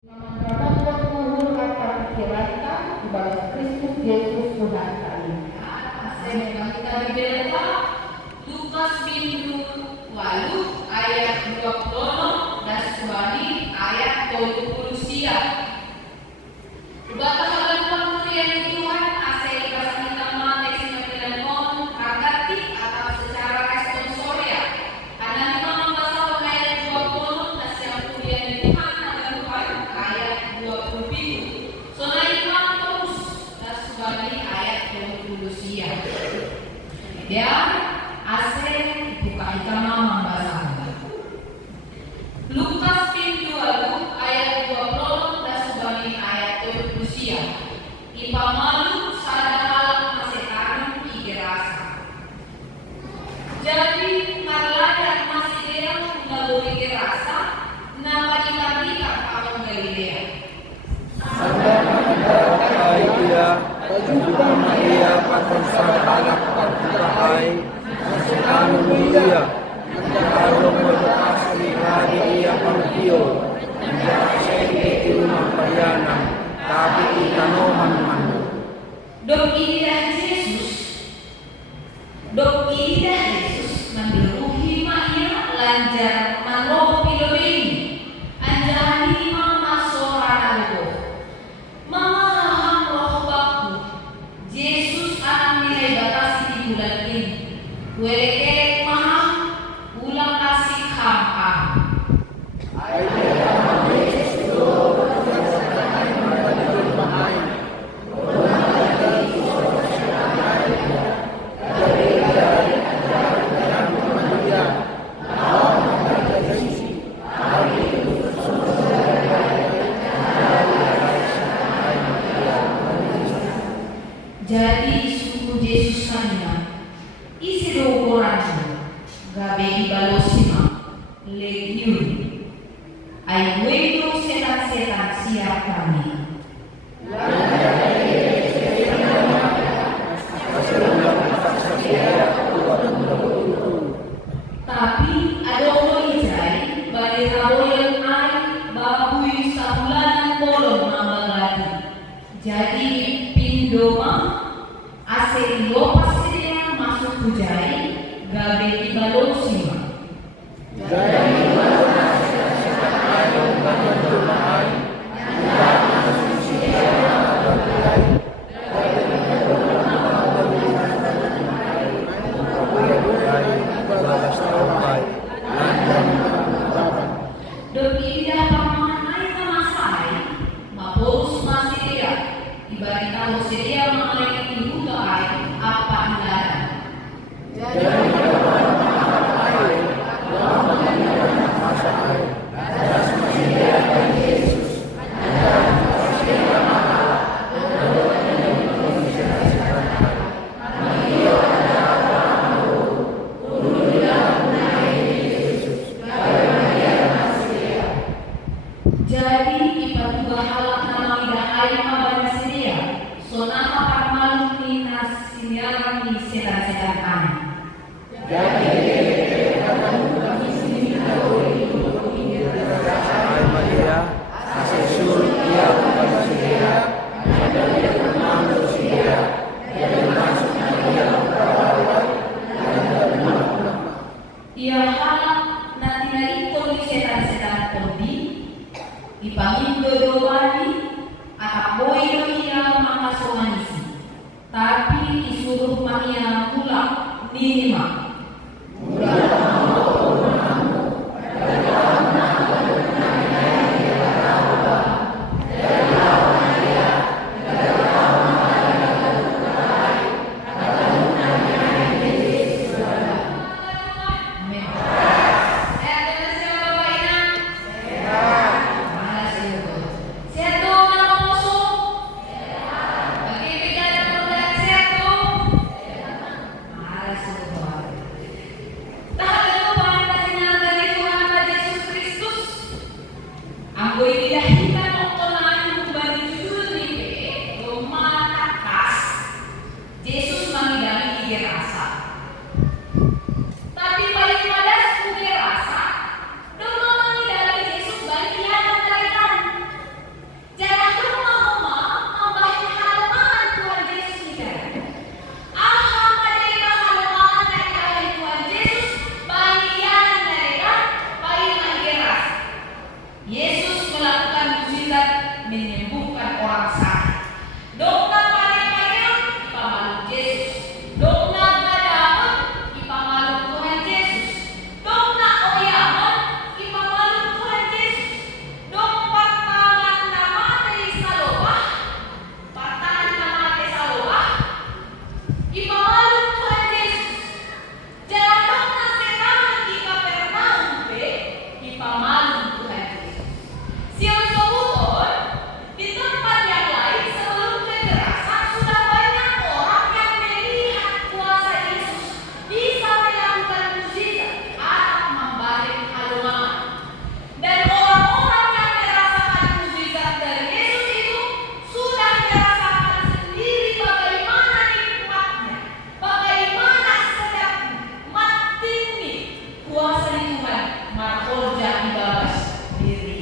Menonton menghulurkan pikiran ibadah Kristus Yesus Tuhan kami. Memang kita diberita Lukas minggu lalu ayat 20 dan Subani ayat 20 siap. Bapak Tuhan yang Tuhan asal kasih kita teks menjelaskan agati atau secara responsoria. Karena kita membaca ayat 20 dan siap yang Tuhan ayat 20. Soalnya Tuhan terus dan Subani ayat 20 siap. Dan asal buka ikama membaca. Lukas minggu lalu ayat 20 dan Subani ayat 20 siap. Ipamalu sadahal masetan igerasa. Jadi marlayan masih dia mengalami gerasa nama ikan awal Galilea. Sampai dia juga Maria patron anak perbukaan setan dia kalau berkasih lagi dia pergio tidak sedikit rumah pelayanan tapi ikanoman mandu Dok ida Yesus menderuhi Maria lanjar manroh pilobeni anjani mama sorana roh mamaham roh baku Yesus akan nilai batasi di bulan ini weleke maham ulang kasih ham. Jadi suku Yesus kanya isi dogoranju gabe balosima legiun ay bueno setan siap kami tapi ada orang ijai bagi rawoyan ay babuy sa bulanan polong mamagati jadi pindoma asal lopas dia masuk hujai gabe ibalon sima. Dokidah pamanai kamasai mapurus masih dia ibarat tahu sedia mengenai ibu doai apa indara. Jadi ipat dua halak nama idahai mabana sedia sonama parmalu minas siniaran di setan-setan kami. Hai Maria kasih suruh dia manusia dan manusia yang masuk dia perawat Ia halak natina ito di setan-setan kondi ipangindo doani at boy ia makasomanisi tapi isuruh Maria pulang minima. Tapi paling malas punya rasa, dong mamang dari Yesus balik dia Yesus melakukan mukjizat menyembuhkan orang sakit. Dongna Maria ipamaluk Yesus. Dongna Gadaman ipamaluk Tuhan Yesus. Dongna Oyaman ipamaluk Tuhan Yesus. Dong patahan nama Salobah. Patahan nama Salobah ipamaluk Tuhan Yesus. Jalan dongna setan di Kapernaum pe ipamaluk Tuhan Yesus. Siang Sobuton di tempat yang lain sebelum kekerasan sudah banyak orang yang melihat kuasa Yesus bisa melakukan mukjizat atau membalik haluan. Dan orang-orang yang merasakan mukjizat dari Yesus itu sudah merasakan sendiri bagaimana nikmatnya, bagaimana sedapnya, matinnya kuasa Tuhan markolja di bawah diri.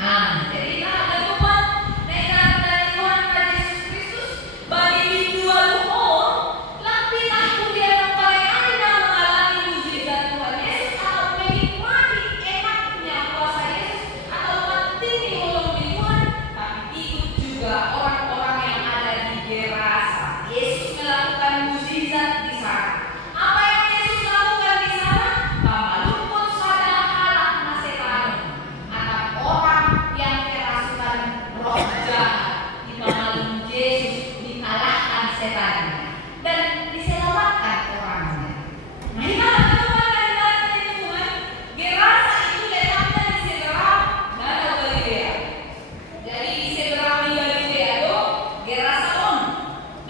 Nah, jadi teman-teman, negar dari Tuhan Yesus Kristus bagi dua luhur, lebih aku dia membayangkan mengalami mukjizat Tuhan Yesus atau menikmati enaknya kuasa Yesus atau pentingnya ulung di Tuhan, tapi ikut juga orang-orang yang ada di Gerasa. Yesus melakukan mukjizat di sana. Apa yang Yesus lakukan di sana? Pamalupun sadar halak nasetan atau orang yang kerasukan roh jahat di pamalum Yesus dikalahkan setan dan diselamatkan orangnya. Nah, inilah teman-teman dari Tuhan. Gerasa itu letaknya di seberang Danau Galilea. Jadi di seberang di Galilea itu Gerasa on.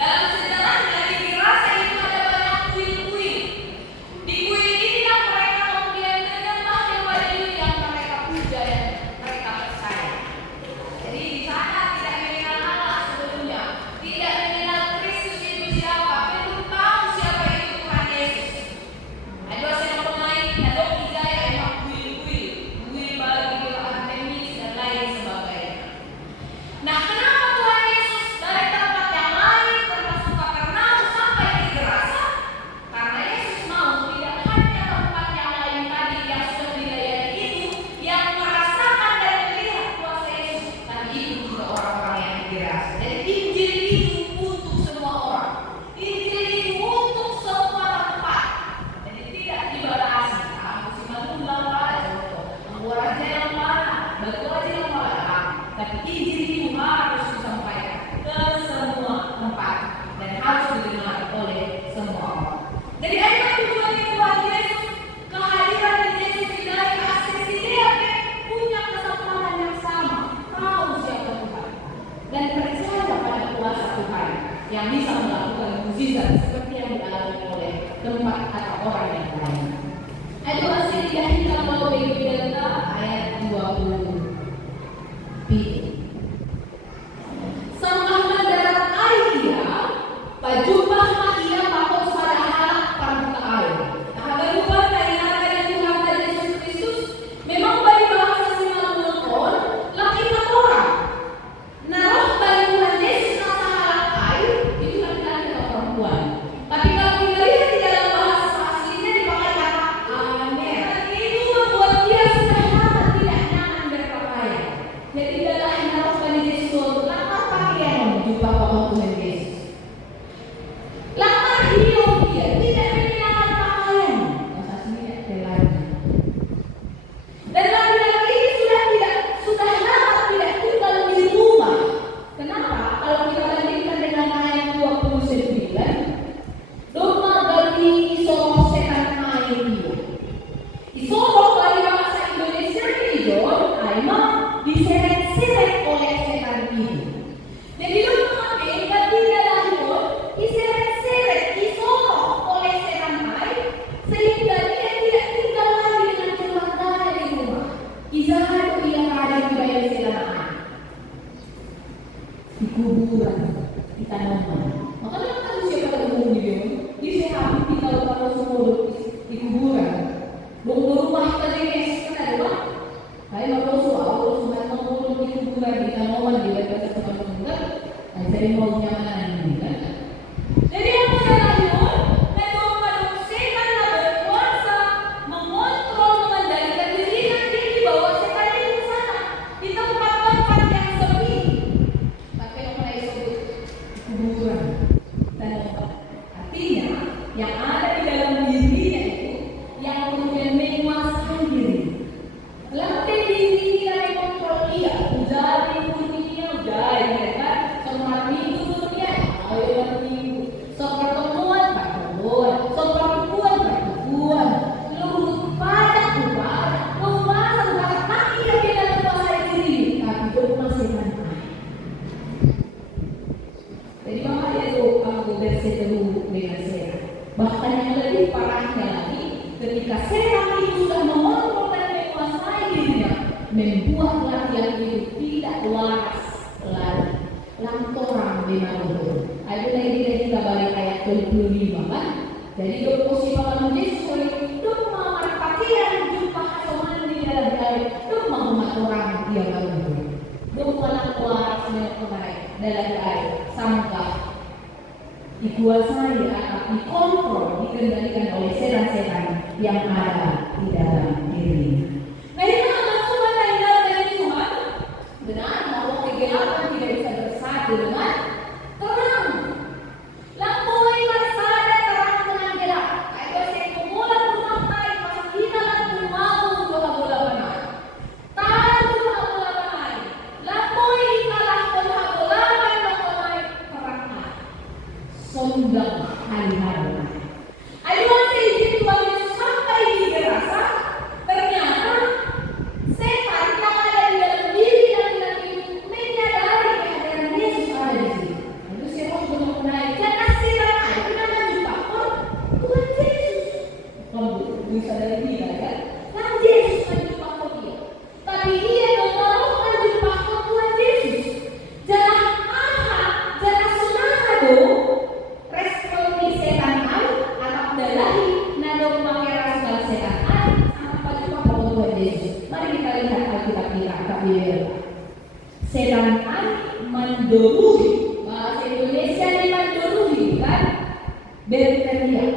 Dalam sejarah dari Gerasa itu ada banyak kuil-kuil. Di kuil ini kan mereka kemudian menyembah dewa-dewi yang mereka puja dan mereka percaya. Jadi di sana tidak mengenal Allah sebelumnya, tidak mengenal Kristus itu siapa, belum tahu siapa itu Tuhan Yesus. Ada saya pemain, ada Ijaya, ada kuil-kuil, kuil bagi Artemis dan lain sebagainya. Nah, kenapa Tuhan Yesus dari tempat yang lain termasuk Kapernaum sampai ke Gerasa? Karena Yesus mau tidak hanya tempat yang lain tadi yang sudah dilayani itu yang merasakan dan melihat kuasa Yesus, tapi itu juga orang-orang yang di Gerasa. Jadi Injil itu untuk semua orang. Injil itu untuk semua tempat. Jadi tidak dibatasi. Aku cuma undang aja, aku aja yang mana, batu aja yang mana. Tapi Injil itu harus disampaikan ke semua tempat dan harus didengar oleh semua orang. Jadi apa tujuan Tuhan Yesus? Kehadiran Yesus di dalam asisi dia punya kesempatan yang sama, tahu siapa Tuhan dan percaya pada kuasa Tuhan yang bisa melakukan mukjizat seperti yang dialami oleh tempat atau orang yang lain. Ayo asli kita mau Bidata ayat 20. Sangkah mendarat air dia, pajubah ia pakau sada halak parbuka air. Hagalupan dari harga Tuhan Yesus Kristus memang bagi bahasa Simalungon laki orang. Naroh bagi Tuhan Yesus rasa halak air itu laki-laki atau perempuan. Tapi kalau kita lihat di dalam bahasa aslinya dipakai kata amer. Itu membuat dia sudah lama tidak nyaman berpakaian. Jadi adalah naroh bagi Yesus lakar pakaian jubah pakau Tuhan Yesus. Lakar hidup dia tidak mengenakan pakaian. Bahasa aslinya laki. Dan laki-laki ini sudah lama tidak tinggal di rumah. Kenapa? Kalau kita bandingkan dengan ayat 29, doma bagi isomo setan air dia. Isomo dari bahasa Indonesia ini aima diseret-seret oleh setan itu. Jadi doma bagi dalam diseret-seret isomo oleh setan air sehingga dia tidak tinggal lagi dengan keluarga di rumah. Izahadu ia ada di bayar setan air. Di kuburan, di tanaman. Makanya kan siapa ketemu dia? Dia sehat, kita tahu semua di kuburan. Bung rumah tadi guys, kan ada apa? Kayak mau soal, cuma mau di kuburan di tanaman di dekat tempat-tempat. Jadi mau nyaman ini kan? Jadi apa yang dilakukan? Medong setan berkuasa mengontrol mengendalikan diri dan dia dibawa setan itu 25 kan. Jadi dopo si Papa Yesus itu mengamar pakaian jumpa hasoman di dalam air itu mengumat orang dia baru. Dopo anak keluar semuanya kemarin dalam air sangka dikuasai atau dikontrol, dikendalikan oleh setan-setan yang ada di dalam dirinya. Nah itu teman-teman yang dalam dari Tuhan, benar bahwa kegelapan tidak bisa bersatu dengan terang. Lampaui bersada terang dengan gelap. Ayo saya kumpulan rumah pas kita lalu mau bola-bola benar. Tahu bola-bola benar. Lampaui kalah bola-bola benar terang. Sondang hari-hari. Ayuan seizin Tuhan Yesus sampai di Gerasa, ternyata setan yang ada di dalam diri laki-laki itu menyadari kehadiran Yesus ada di sini. Lalu Simon belum naik dan asiran air dengan jumpa Tuhan Yesus. Kamu bisa dari dia kan? Nah Yesus menjumpa dia. Tapi dia menolong menjumpa Tuhan Yesus. Jangan jangan sunah dong. Respon di setan atau dalahi nadong mengira segala setan apa juga Tuhan Yesus. Mari kita lihat Alkitab kita. Setan mendorui, bahasa Indonesia ini mendorui kan? Berteriak.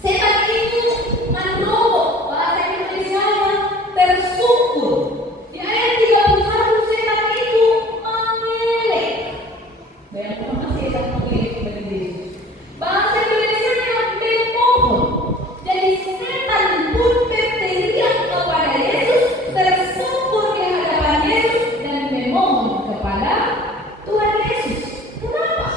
Setan itu menerobos, bahasa Indonesia tersungkur. Di ayat 31 setan itu mengelek. Bayangkan apa setan mengelek kepada Yesus. Bahasa Indonesia yang memohon. Jadi setan pun berteriak kepada Yesus, tersungkur di hadapan Yesus dan memohon kepada Tuhan Yesus. Kenapa?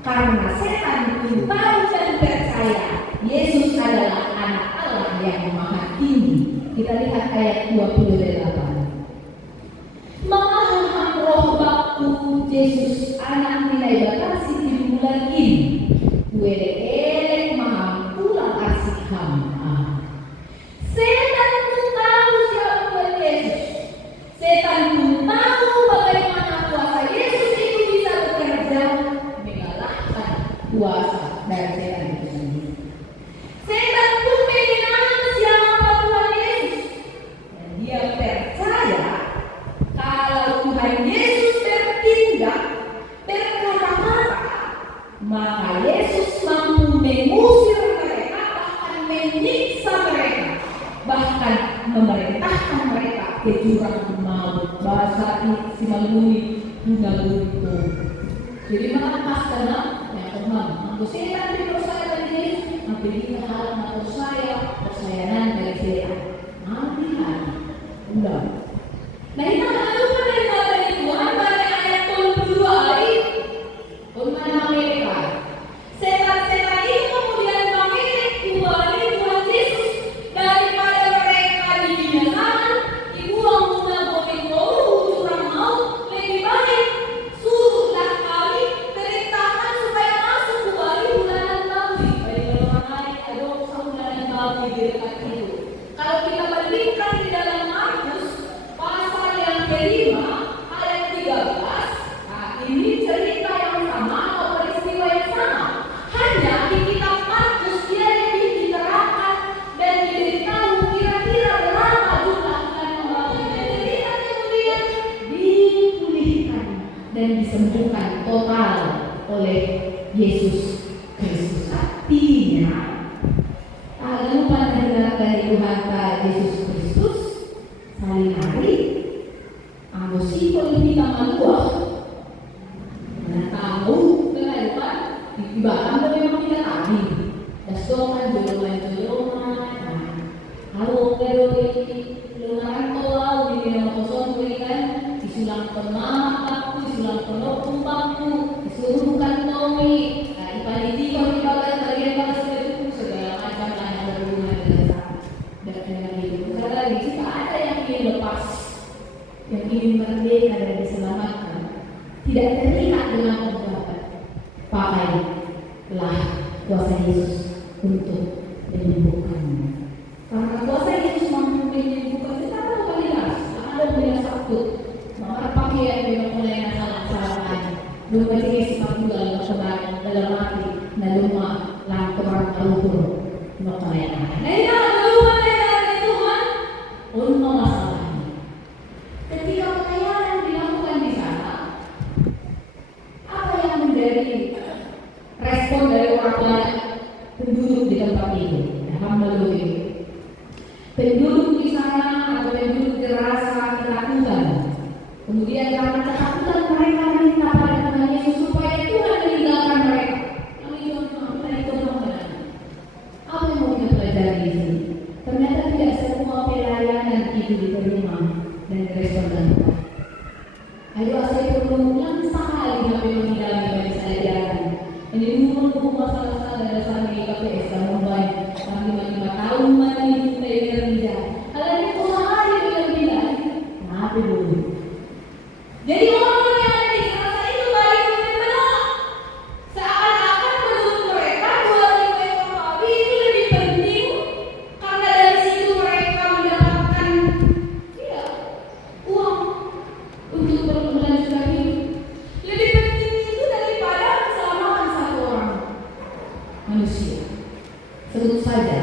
Karena setan itu tahu dan percaya Yesus adalah anak Allah yang maha tinggi. Kita lihat ayat 28. Mengaham roh bakku Yesus anak nilai bakasi di bulan ini. Welek maham pulang kasih hamba. Setan pun tahu siapa Tuhan Yesus. Setan pun tahu bagaimana kuasa Yesus itu bisa bekerja mengalahkan kuasa dari setan itu sendiri. Setan pun mengenal siapa Tuhan Yesus dan dia percaya kalau Tuhan Yesus bertindak berkata-kata, maka Yesus mampu mengusir mereka, bahkan menyiksa mereka, bahkan memerintahkan mereka ke jurang maut. Bahasa Simalungi Hundaluto. Jadi maka pas dalam yang teman, aku setan dipercaya dari Yesus, nanti kita harap atau saya persayangan dari setan. Nanti hari, udah. Nah kita mengadukan dari Tuhan pada ayat 22 hari. Bagaimana mereka? Setan-setan itu kemudian mengelak Tuhan Yesus daripada mereka dibinasakan, dibuang munagong-munagong jurang maut. Lebih baik suruhlah kami perintahkan supaya masuk kembali bulanan babi. Bagi orang lain ada bulanan babi di dekat itu. Kalau kita bandingkan di dalam Markus pasal yang kelima ayat 13, nah ini cerita yang sama atau peristiwa yang sama. Hanya di kitab Markus dia lebih diterangkan dan diberitahu kira-kira berapa jumlah bulan babi dan cerita kemudian dipulihkan dan disembuhkan total oleh Yesus Kristus. Artinya kalau pandangan dari Tuhan Yesus Kristus sehari-hari anggosi politika malua mana tahu kehidupan di Batam memang tidak tadi dasongan jolongan kalau pero lumaran tolau di dalam kosong berikan disulang pemak disulang penuh tumpangku disuruh kantongi ipaliti kalau dibagai bagian balas itu segala macam lah yang berhubungan dengan hidup. Karena di situ ada yang ingin lepas, yang ingin merdeka dan diselamatkan, tidak terikat dengan perbuatan. Pakailah kuasa Yesus untuk menyembuhkanmu. Karena kuasa Yesus mampu menyembuhkan kita tahu jelas. Ada yang sakit, maka pakaian dengan mulai salah-salahan. Belum baca Yesus aku dalam hati na luma lang kurang maluhur no kaya. Na ina luma na Tuhan unma masalah. Ketika pelayanan dilakukan di sana, apa yang menjadi respon dari orang banyak penduduk di tempat itu? Alhamdulillah. Penduduk di sana atau penduduk dirasa ketakutan. Kemudian karena ketakutan mereka minta pada Tuhan Yesus supaya Tuhan meninggalkan mereka. Apa yang mau kita pelajari di sini? Ternyata tidak semua pelayanan itu diterima dan direspon dengan Tuhan. Ayo saya perlu ulang sekali sampai meninggalkan bagi saya jalan. Ini umur masalah dari sana di KPS dan Mumbai. Kami 5 tahun mandi kita kerja. Kalau ini usaha yang bilang, kenapa dulu? Jadi orang-orang yang ada di rasa itu baik dan menolak. Seakan-akan menurut mereka 2 ekor babi itu lebih penting karena dari situ mereka mendapatkan uang untuk berkelanjutan hidup. Lebih penting itu daripada keselamatan satu orang manusia. Sebut saja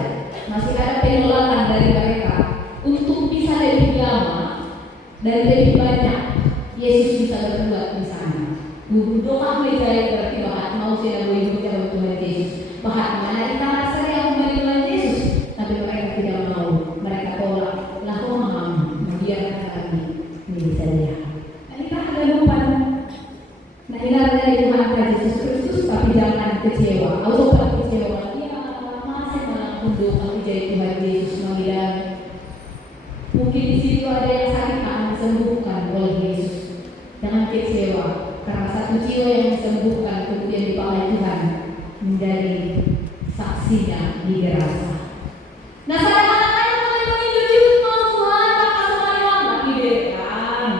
masih ada penolakan dari mereka untuk bisa lebih lama dan lebih banyak Yesus bisa berbuat di sana. Doa meja berarti bahat mau saya mengikuti Tuhan Yesus. Bahat mana kita rasa yang memberi Tuhan Yesus, tapi mereka tidak mau. Mereka tolak. Lalu membiarkan kami milik saja. Nah, kita ada lupa. Nah, ini dari Tuhan Yesus Kristus, tapi jangan kecewa. Kalau kecewa, ya masih malah untuk aku jadi Tuhan Yesus membilang. Mungkin di situ ada yang sakit akan disembuhkan oleh Yesus. Jangan kecewa karena satu jiwa yang disembuhkan kemudian dipakai Tuhan menjadi saksinya di Gerasa. Nah, saya katakan teman-teman jujur mau Tuhan maka semuanya diberikan.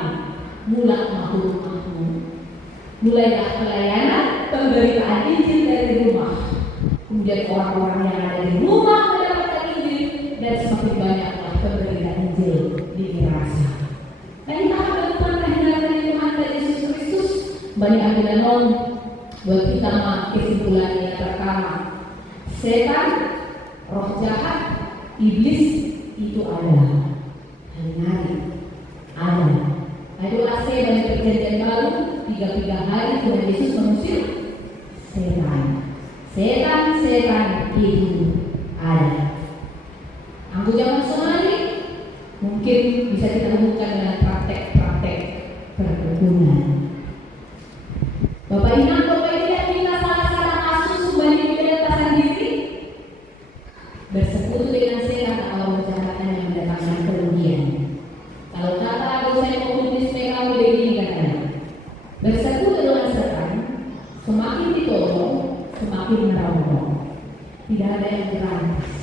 Mulailah pelayanan pemberitaan Injil dari rumah. Kemudian orang-orang yang ada di rumah mendapatkan Injil dan semakin banyaklah pemberitaan Injil di Gerasa. Dan kita akan melakukan kehadiran Tuhan Yesus Kristus. Banyak ambilan buat kita kesimpulan yang pertama. Setan, roh jahat, iblis itu ada. Hari-hari ada. Itulah saya dari perjanjian baru 3 hari Tuhan Yesus mengusir setan. Setan itu ada. Anggur zaman Somali mungkin bisa kita temukan dengan praktek-praktek perkebunan. Bapak tidak minta salah kasus subanding kebebasan diri bersekutu dengan setan atau kejahatan yang mendatangkan kerugian. Kalau kata saya komunis PKB begini katanya, bersekutu dengan setan semakin ditolong semakin merawat. Tidak ada yang gratis.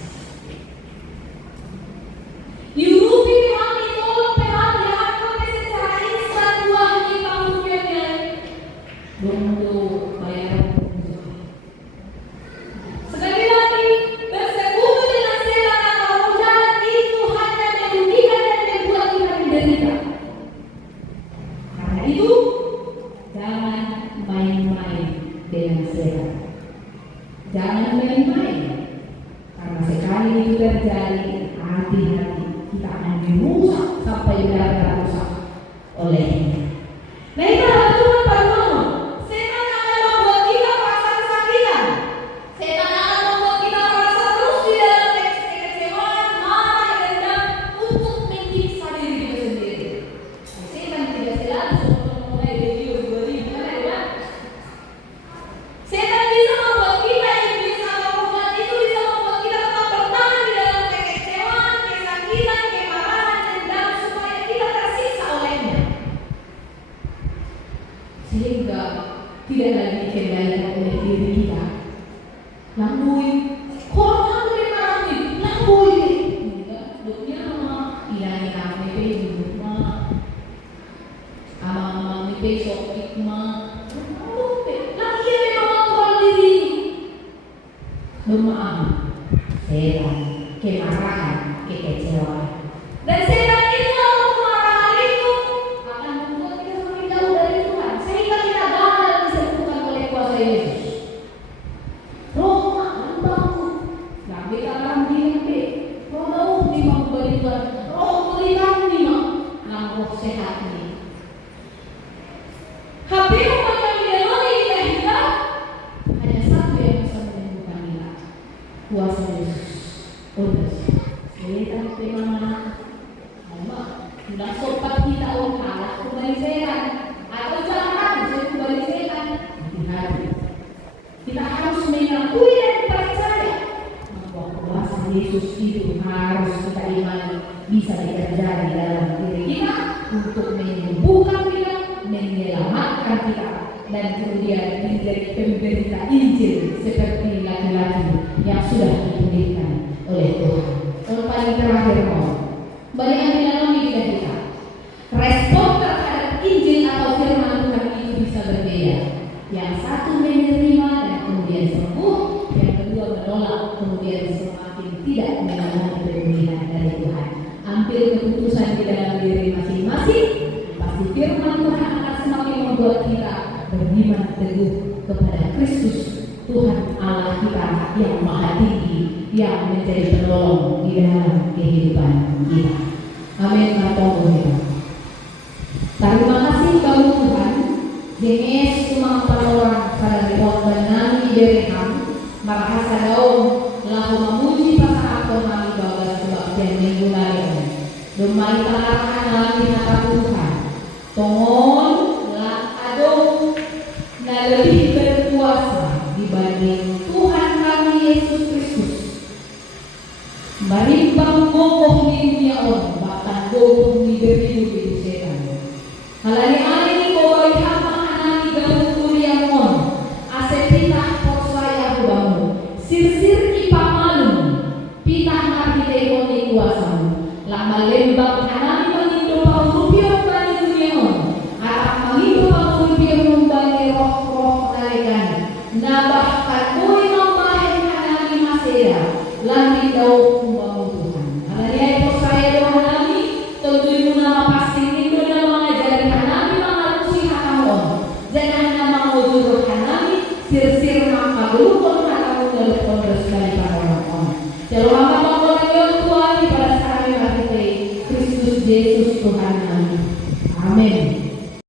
Yurupi pihak ditolong pihak dilakukan secara instan uang di panggilannya. Untuk bayar usaha. Sekali lagi, bersekutu dengan setan atau jahat itu hanya merugikan dan membuat kita menderita. Karena itu, jangan main-main dengan setan. Jangan main-main. Karena sekali itu terjadi, hati-hati kita akan dirusak sampai benar-benar rusak olehnya. Nah, itu adalah Tuhan Paduano. Setan akan membuat kita merasa kesakitan. Setan akan membuat kita merasa terus di dalam kekecewaan, marah, dendam untuk menyiksa diri kita sendiri. Setan tidak selalu mulai dari setan bisa membuat kita iblis atau roh itu bisa membuat kita tetap bertahan di dalam kekecewaan, kesakitan, kemarahan, dendam supaya kita tersiksa olehnya. Sehingga tidak lagi dikendalikan oleh diri kita. Lambui, kalau kamu dimarahi, lambui. Dunia mah ilahi kami hidup mah, amang-amang besok hikmah, lagi memang kontrol diri. Bermaaf, setan, kemarahan, kekecewaan. Dan setan itu atau kemarahan itu akan membuat kita semakin jauh dari Tuhan, sehingga kita gagal disebutkan oleh kuasa Yesus. ini. Habis yang dilalui kita hanya satu yang bisa menyembuhkan kita, kuasa Yesus. Saya tahu memang sudah sopat kita kalah kembali setan atau jangan saya kembali setan. Hati-hati. Kita harus mengakui dan percaya bahwa kuasa Yesus itu harus kita imani bisa bekerja di dalam diri kita untuk menyembuhkan kita, menyelamatkan kita, dan kemudian menjadi pemberita Injil seperti laki-laki yang sudah dipilihkan oleh Tuhan. Yang paling terakhir banyak yang dialami di kita. Respon terhadap Injil atau firman Tuhan itu bisa berbeda. Yang satu menerima dan kemudian sembuh, yang kedua menolak kemudian semakin tidak mengalami pemulihan dari Tuhan. Ambil keputusan di dalam diri masing-masing. Pasti firman Tuhan akan semakin membuat kita beriman teguh kepada Kristus, Tuhan Allah kita yang maha tinggi, yang menjadi penolong di dalam kehidupan kita. Amin. Terima kasih kamu Tuhan. Jenis cuma orang pada dipotong nami bereham marahasa daun lalu memuji pasang akun nami bagas sebab yang mengulai domai talahan lagi kata Tuhan tongon lah adong na lebih berkuasa dibanding Tuhan kami Yesus Kristus. Marimbang mokoh di dunia orang bahkan gokoh di beribu di setan. Halani ini kau hama anani galuh kuriang mon asepitah porsaya kubamu sir-sir kipa malum pitah ngarti tekoni kuasamu lama lembang anani mengindo pangrupiong bani dunia on atap mengindo pangrupiong membani roh-roh nalekan nabahkan mui membahen anani maseda lanti daun kumbamu Tuhan. Halani ay porsaya doa nami tentuimu nama pasti indo na mengajari hanami mengalusi hakamon jangan nama mengujur hanami sir-sir makagulukon hakamu dalam kondres dari panolong Jalur panggolan Tuhan pada saat kita Kristus Yesus Tuhan kami. Amin.